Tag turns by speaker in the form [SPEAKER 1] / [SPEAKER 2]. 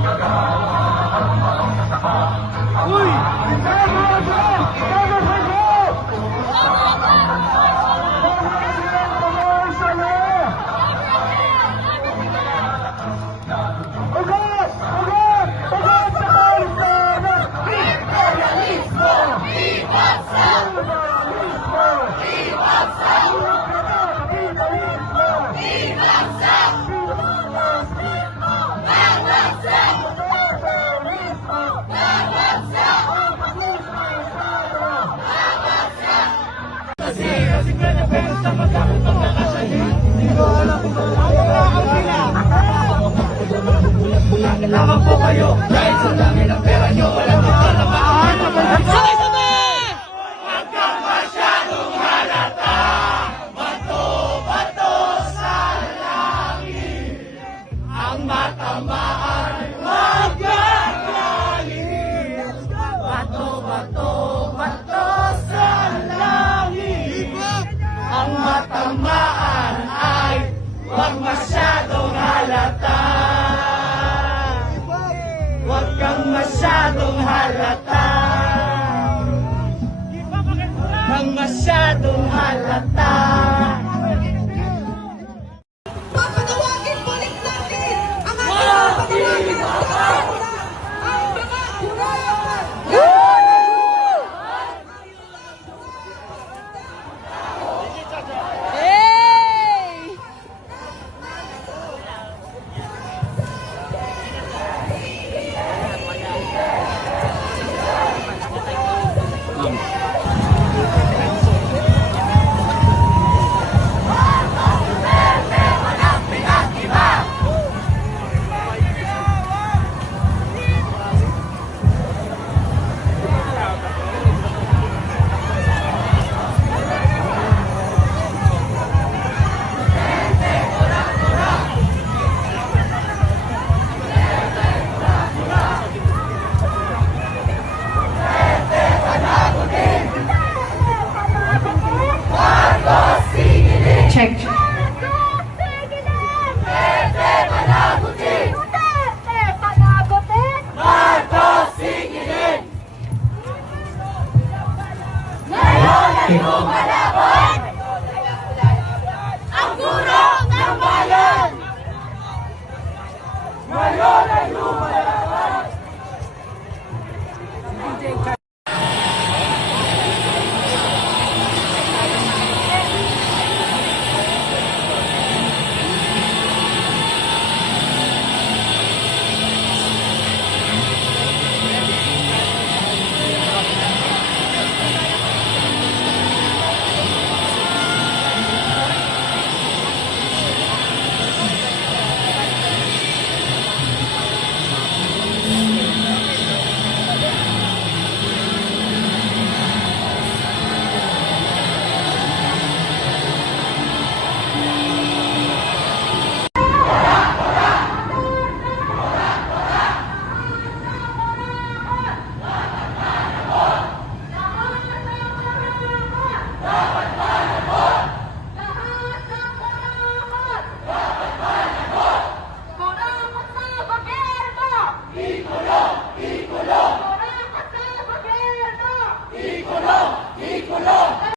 [SPEAKER 1] Acá. Lamang po kayo. Dahil sa dami ng pera nyo Walang magkalamaan
[SPEAKER 2] Sabay-sabay!
[SPEAKER 1] Ang matamaan Kang masyadong halata
[SPEAKER 3] Tayo malaban! Ang guro
[SPEAKER 2] ng bayan!
[SPEAKER 3] Ngayon ay lumaban! Nicolás.